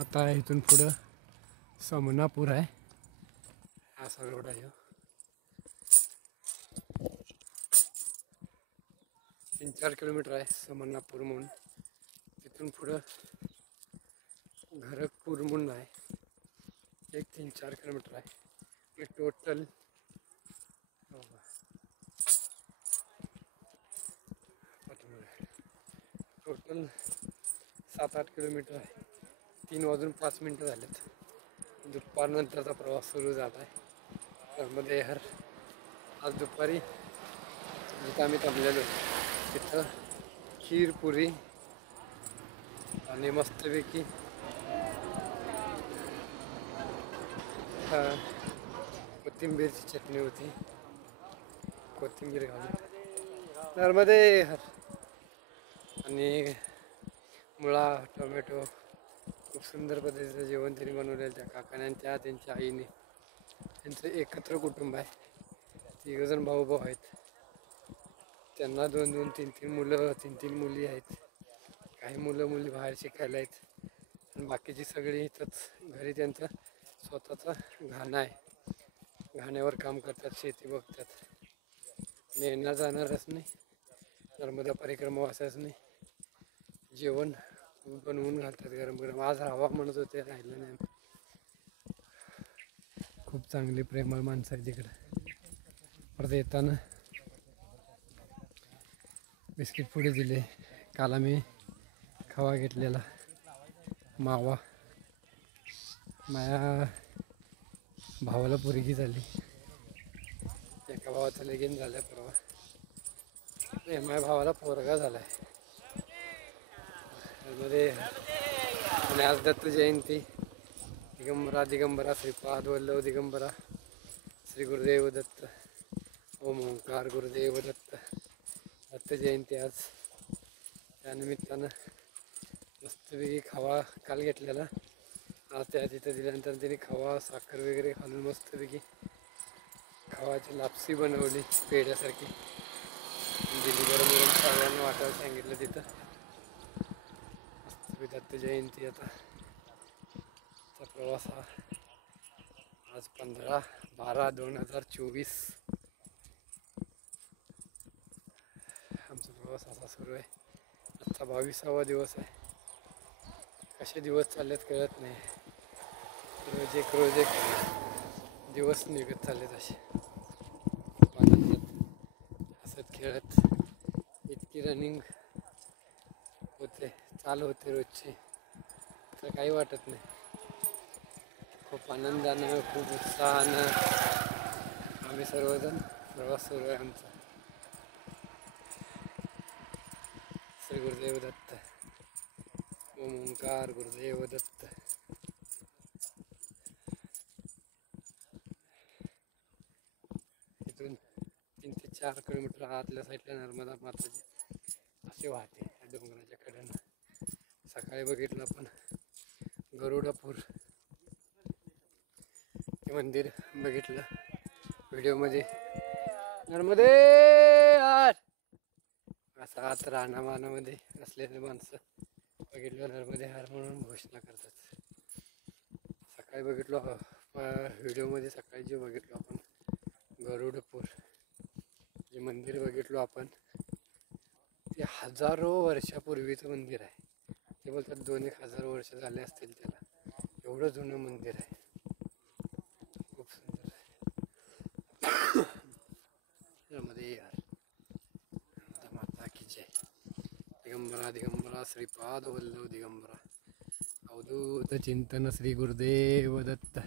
आता इथून पुढं समनापूर आहे, असा रोड आहे. 3-4 किलोमीटर आहे समनापूर म्हणून. तिथून पुढं घरकपूर म्हणून आहे, एक 3-4 किलोमीटर आहे. टोटल टोटल 7-8 किलोमीटर आहे. 3:05 झालेत. दुपारनंतरचा प्रवास सुरू झाला आहे. त्यामध्ये आज दुपारी जिथं आम्ही थांबलेलो तिथं खीर पुरी आणि मस्तपैकी कोथिंबीरची चटणी होती, कोथिंबीर घालून नर्मदे आणि मुळा टोमॅटो. खूप सुंदर पद्धतीचं जेवण त्यांनी बनवलेलं त्या काकाने आणि त्यांच्या आईने. त्यांचं एकत्र कुटुंब आहे, 3 जण भाऊ आहेत. त्यांना 2-2, 3-3 मुलं, 3-3 मुली आहेत. काही मुली बाहेर शिकायला आहेत आणि बाकीची सगळी इथंच घरी त्यांचं स्वतःचा घाणा आहे. घाण्यावर काम करतात, शेती बघतात. येणार जाणारच नाही, नर्मदा परिक्रमा वाचायच नाही. जेवण बनवून घालतात गरम गरम. आज राहावा म्हणत होते, राहिलं नाही. खूप चांगली प्रेमळ माणसं आहे तिकडं. परत येताना बिस्किट पुढे दिले. काल आम्ही खवा घेतलेला मावा. माझ्या भावाला पोरगी झाली, एका भावाचं लगीन झालं परवा. माझ्या भावाला पोरगा झाला आहे मध्ये. आणि आज दत्त जयंती. दिगंबरा श्रीपाद वल्लभ दिगंबरा श्री गुरुदेव दत्त. ओम ओंकार गुरुदेव दत्त. दत्त जयंती आज. त्यानिमित्तानं मस्तपैकी खवा काल घेतलेला, आज त्या तिथं दिल्यानंतर त्यांनी खवा साखर वगैरे घालून मस्तपैकी खवाची लापसी बनवली पेढ्यासारखी दिली. गरम गरम सगळ्यांना वाटायला सांगितलं तिथं. मस्तपैकी दत्त जयंती. आता प्रवास हा आज 15/12/2024 आमचा प्रवास असा सुरू आहे. आजचा 22वा दिवस आहे. कसे दिवस चाललेत कळत नाही. रोज एक दिवस निघत चाललेत असे. हसत खेळत इतकी रनिंग होते, चालू होते रोजची, तर काही वाटत नाही. खूप आनंदानं, खूप उत्साहानं आम्ही सर्वजण प्रवास सुरू आहे आमचा. श्री गुरुदेव दत्त. ओम ओंकार गुरुदेव दत्त. इथून 3 ते 4 किलोमीटर आतल्या साईडला नर्मदा माताजी असे वाहते या डोंगराच्या कडेनं. सकाळी बघितलं आपण गरुडापूर हे मंदिर बघितलं व्हिडिओमध्ये. नर्मदे यार असं आत रानामानामध्ये असलेले माणसं बघितलं नर्मदे हार म्हणून घोषणा करतात. सकाळी बघितलो व्हिडिओमध्ये, सकाळी जे बघितलो आपण गरुडपूर जे मंदिर बघितलो आपण, ते हजारो वर्षापूर्वीचं मंदिर आहे. ते बोलतात 2-1 हजार वर्ष झाले असतील त्याला, एवढं जुनं मंदिर आहे. खूप सुंदर आहे. त्यामध्ये माता की जय. दिगंबरा श्रीपाद वल्लभ दिगंबरा. अवधूत चिंतन श्री गुरुदेव दत्त.